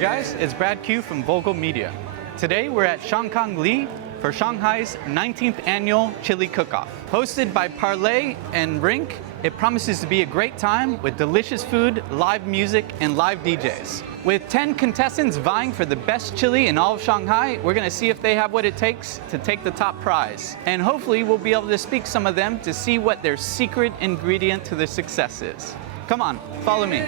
guys, it's Brad Q from VulgoMedia. Today we're at Shan Kang Li for Shanghai's 19th annual chili cook-off. Hosted by Parlay and RIINK, it promises to be a great time with delicious food, live music, and live DJs. With 10 contestants vying for the best chili in all of Shanghai, we're gonna see if they have what it takes to take the top prize. And hopefully we'll be able to speak some of them to see what their secret ingredient to their success is. Come on, follow me.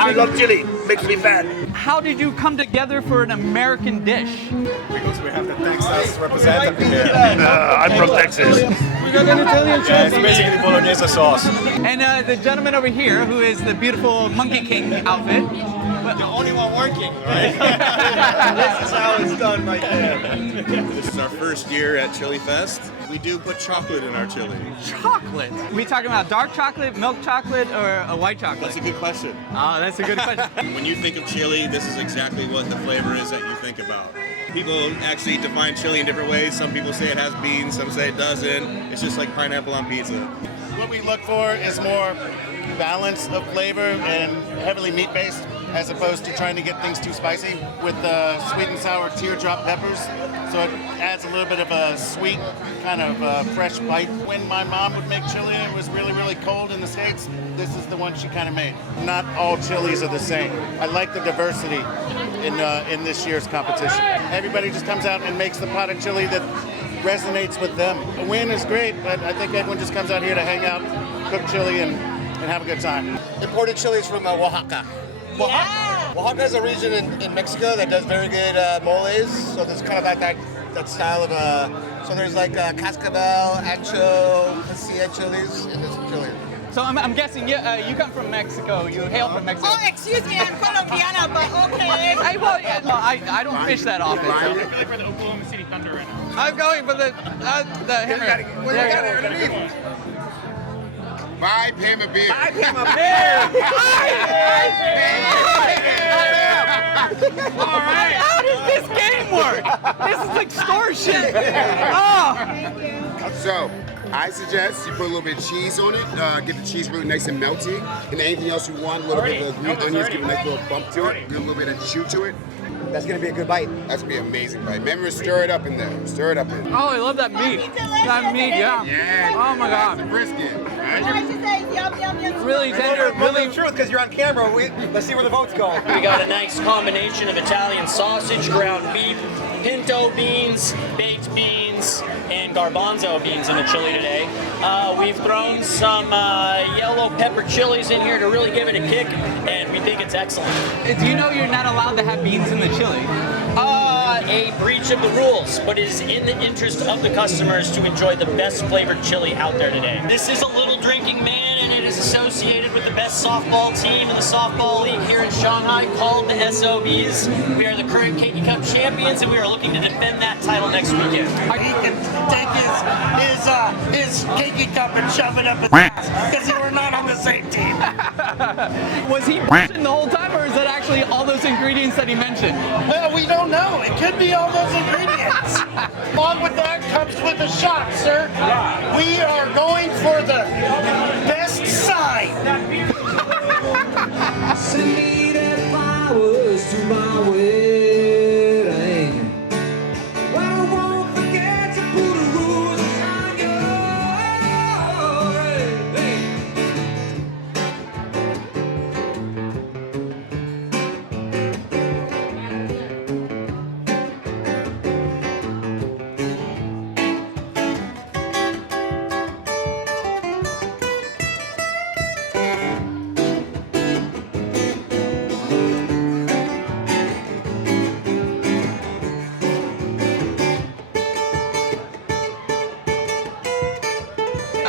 I love chili, makes me fat. How did you come together for an American dish? Because we have the Texas representative here. I'm from Texas. We got an Italian chef. It's basically bolognese sauce. And the gentleman over here, who is the beautiful Monkey King outfit. The only one working, right? This is how it's done right there. This is our first year at Chili Fest. We do put chocolate in our chili. Chocolate? We talking about dark chocolate, milk chocolate, or a white chocolate? That's a good question. Oh, that's a good question. When you think of chili, this is exactly what the flavor is that you think about. People actually define chili in different ways. Some people say it has beans, some say it doesn't. It's just like pineapple on pizza. What we look for is more balance of flavor and heavily meat-based, as opposed to trying to get things too spicy with sweet and sour teardrop peppers. So it adds a little bit of a sweet, kind of fresh bite. When my mom would make chili, it was really, really cold in the States. This is the one she kind of made. Not all chilies are the same. I like the diversity in this year's competition. Everybody just comes out and makes the pot of chili that resonates with them. A win is great, but I think everyone just comes out here to hang out, cook chili, and have a good time. Imported chilies from Oaxaca. Yeah. Oaxaca is a region in Mexico that does very good moles, so there's kind of like that style of so there's like cascabel, ancho, pasilla chilies, and there's chili. So I'm guessing you come from Mexico. You hail from Mexico. Oh, excuse me, I'm Colombiana, but okay. I don't fish that often. So. I feel like we're the Oklahoma City Thunder right now. I'm going for the hammer. Buy him a beer. Buy him a beer. All right. How does this game work? This is extortion. Oh. So, I suggest you put a little bit of cheese on it, get the cheese really nice and melty, and anything else you want, a little bit of green onions, give a nice little bump to it, give a little bit of chew to it. That's gonna be a good bite. That's gonna be an amazing bite. Remember, stir it up in there. Stir it up in there. Oh, I love that meat. That meat, yeah. Yeah. Oh my God. The brisket. I should say yum, yum, yum. Really tender, really. Truth, because you're on camera. Let's see where the votes go. We got a nice combination of Italian sausage, ground beef, pinto beans, baked beans, and garbanzo beans in the chili today. We've thrown some yellow pepper chilies in here to really give it a kick, and we think it's excellent. Do you know you're not allowed to have beans in the chili? A breach of the rules, but it is in the interest of the customers to enjoy the best flavored chili out there today. This is a little drinking man, and it is associated with the best softball team in the softball league here in Shanghai called the SOBs. We are the current Keiki Cup champions, and we are looking to defend that title next weekend. He can take his Keiki Cup and shove it up his ass, because we're not on the same team. Was he the whole time, or is that actually all those ingredients that he mentioned? Well, we don't know. It could be all those ingredients. Along with that comes with a shot, sir. We are going for the best side. Send me that flowers to my wedding. But I won't forget to put a rose on your ring.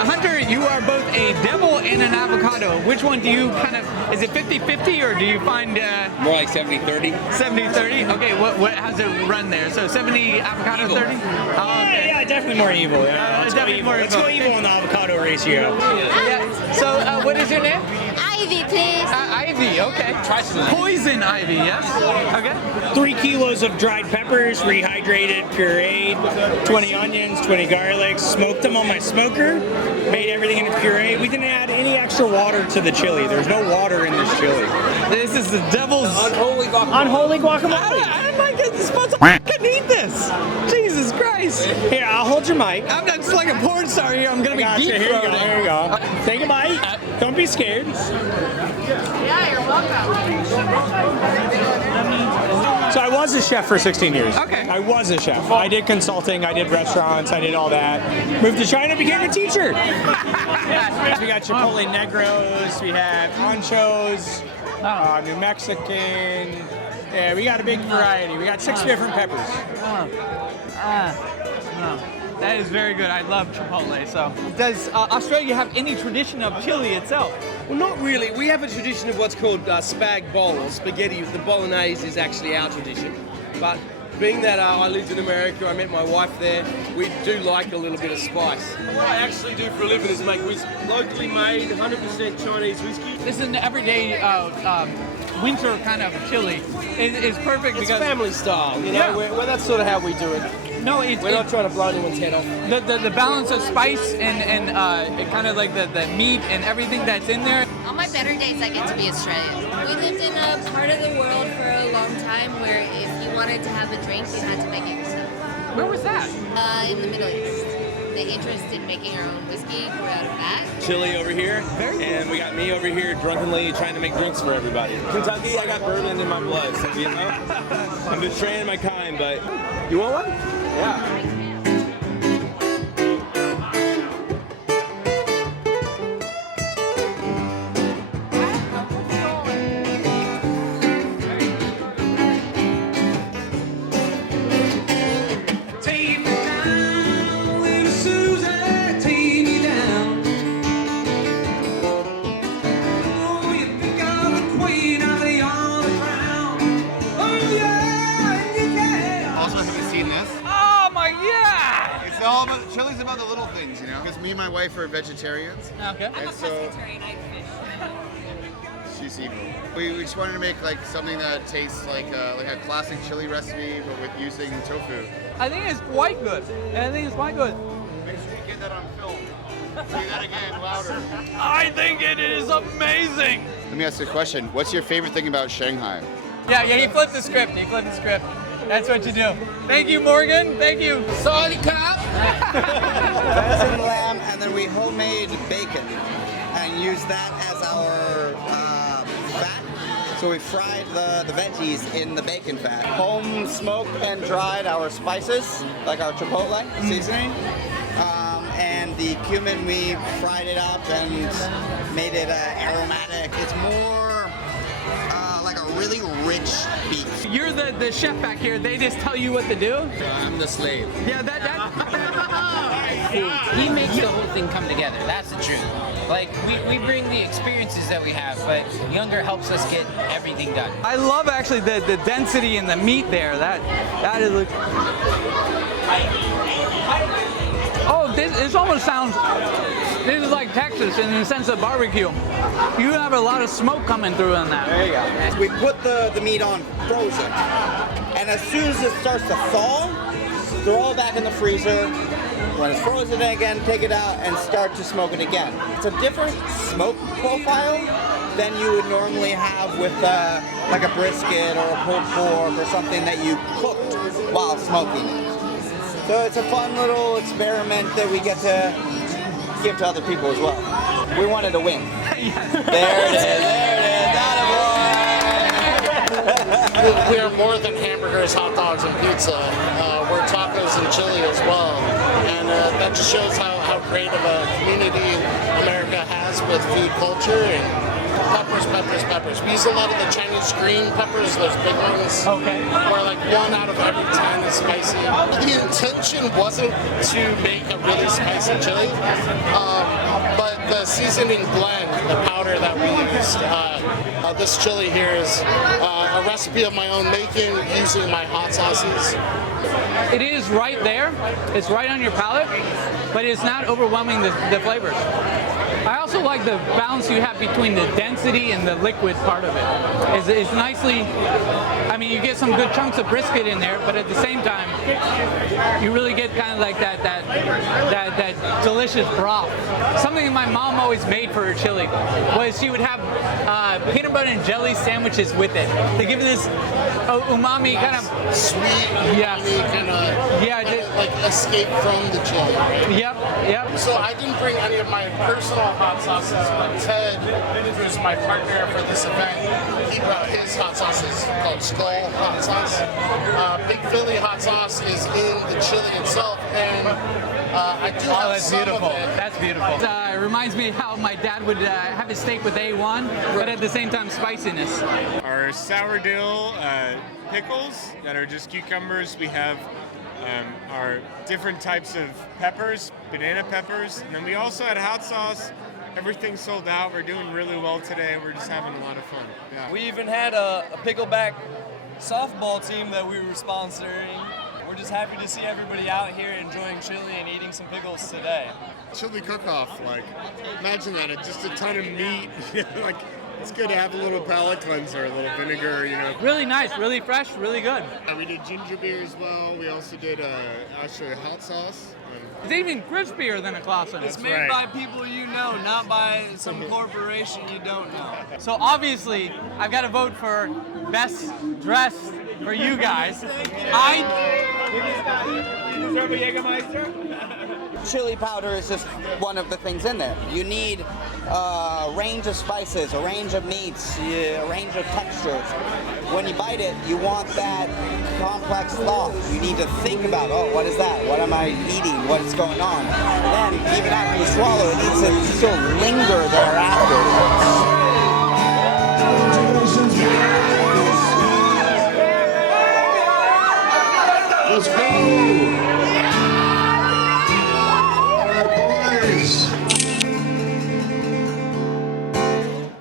Hunter, you are both a devil and an avocado. Which one do you kind of, is it 50-50 or do you find... More like 70-30. 70-30? Okay, what how's it run there? So 70 avocado, Evil. 30? Oh, okay. Yeah, definitely more evil. Yeah. Definitely more evil. Let's go evil on the avocado ratio. Yeah. So what is your name? I Ivy, please. Ivy, okay. Try some. Poison ivy, yes? Okay. 3 kilos of dried peppers, rehydrated, pureed, 20 onions, 20 garlics, smoked them on my smoker, made everything into puree. We didn't add any extra water to the chili. There's no water in this chili. This is the devil's Unholy guacamole. I'm not supposed to fucking eat this. Jesus Christ. Here, I'll hold your mic. I'm not just like a porn star here. I'm gonna be Gotcha. deep Here you go. throating. Here you go. Take a bite. Don't be scared. Yeah, you're welcome. So I was a chef for 16 years. Okay. I was a chef. I did consulting, I did restaurants, I did all that. Moved to China, became a teacher. We got Chipotle Negros, we have anchos, New Mexican. Yeah, we got a big variety. We got 6 different peppers. That is very good. I love Chipotle. So, does Australia have any tradition of chili itself? Well, not really. We have a tradition of what's called spag bol, or spaghetti. The bolognese is actually our tradition. But being that I lived in America, I met my wife there, we do like a little bit of spice. What I actually do for a living is make locally made, 100% Chinese whiskey. This is an everyday winter kind of chili. It's perfect It's because family style, you know. Yeah. We're that's sort of how we do it. No, we're not trying to blow anyone's head off. The balance of spice and kind of like the meat and everything that's in there. On my better days, I get to be Australian. We lived in a part of the world for a long time where if you wanted to have a drink, you had to make it yourself. Where was that? In the Middle East. The interest in making our own whiskey grew out of that. Chili over here, and we got me over here drunkenly trying to make drinks for everybody. Kentucky, I got bourbon in my blood, so you know, I'm betraying my kind, but you want one? Yeah. Take me down, little Susan, take me down. Oh, you think I'm the queen of the on the ground. Oh yeah, and you can. Also, have you seen this? Oh my yeah! It's all about chili's about the little things, you know. Because me and my wife are vegetarians. Okay. And so she's evil. We just wanted to make like something that tastes like a classic chili recipe, but with using tofu. I think it's quite good. I think it's quite good. Make sure you get that on film. Say that again, louder. I think it is amazing. Let me ask you a question. What's your favorite thing about Shanghai? Yeah, he flipped the script. That's what you do. Thank you, Morgan. Thank you. Sorry, cop. Venison lamb, and then we homemade bacon and use that as our fat. So we fried the veggies in the bacon fat. Home smoked and dried our spices, like our chipotle seasoning. And the cumin, we fried it up and made it aromatic. It's more like a really rich beef. You're the chef back here. They just tell you what to do. I'm the slave. Yeah, that He makes the whole thing come together. That's the truth. Like, we bring the experiences that we have, but Younger helps us get everything done. I love actually the density in the meat there. That is. Oh, this almost sounds. This is like Texas in the sense of barbecue. You have a lot of smoke coming through on that. There you go. We put the meat on frozen, and as soon as it starts to thaw, throw it back in the freezer. When it's frozen again, take it out and start to smoke it again. It's a different smoke profile than you would normally have with like a brisket or a pulled pork or something that you cooked while smoking it. So it's a fun little experiment that we get to give to other people as well. We wanted to win. There it is, We are more than hamburgers, hot dogs, and pizza. We're tacos and chili as well. And that just shows how great of a community America has with food culture. And peppers. We use a lot of the Chinese green peppers, those big ones. Okay. Where like 1 out of every 10 is spicy. The intention wasn't to make a really spicy chili, but the seasoning blend, the powder that we used. This chili here is a recipe of my own making using my hot sauces. It is right there. It's right on your palate, but it's not overwhelming the flavors. I also like the balance you have between the density and the liquid part of it. It's nicely, I mean, you get some good chunks of brisket in there, but at the same time, you really get kind of like that delicious broth. Something my mom always made for her chili was she would have peanut butter and jelly sandwiches with it. They give it this umami kind of sweet, yeah, kind of like escape from the chili. Right? Yep. So I didn't bring any of my personal hot sauces, but Ted, who's my partner for this event, he brought his hot sauces called Skull hot sauce. Big Philly hot sauce is in the chili itself, and I do have that's some beautiful. of it. That's beautiful. It reminds me how my dad would have his steak with A1, but at the same time spiciness. Our sour dill pickles that are just cucumbers. We have our different types of peppers, banana peppers, and then we also had hot sauce. Everything's sold out. We're doing really well today. We're just having a lot of fun. Yeah. We even had a pickleback softball team that we were sponsoring. We're just happy to see everybody out here enjoying chili and eating some pickles today. Chili cook-off, like, imagine that, it's just a ton of meat, like, it's good to have a little palate cleanser, a little vinegar, you know. Really nice, really fresh, really good. We did ginger beer as well, we also did actually hot sauce. It's even crispier than a Clausen. It's made by people you know, not by some corporation you don't know. So obviously, I've got to vote for best dressed for you guys. Chili powder is just one of the things in there. You need a range of spices, a range of meats, a range of textures. When you bite it, you want that complex thought. You need to think about, oh, what is that? What am I eating? What is going on? And then, even after you swallow, it needs to still linger thereafter. Let's go!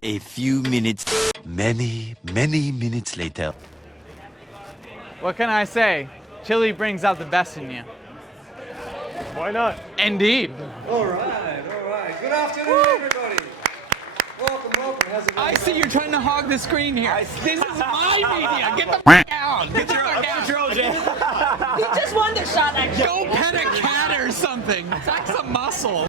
A few minutes, many minutes later. What can I say? Chili brings out the best in you. Why not? Indeed. All right. Good afternoon, everybody. Welcome. How's it going? I see you're trying to hog the screen here. This is my media. Get the f down. Get your He just won the shot, actually. Go pet a cat or something. Flex some muscle.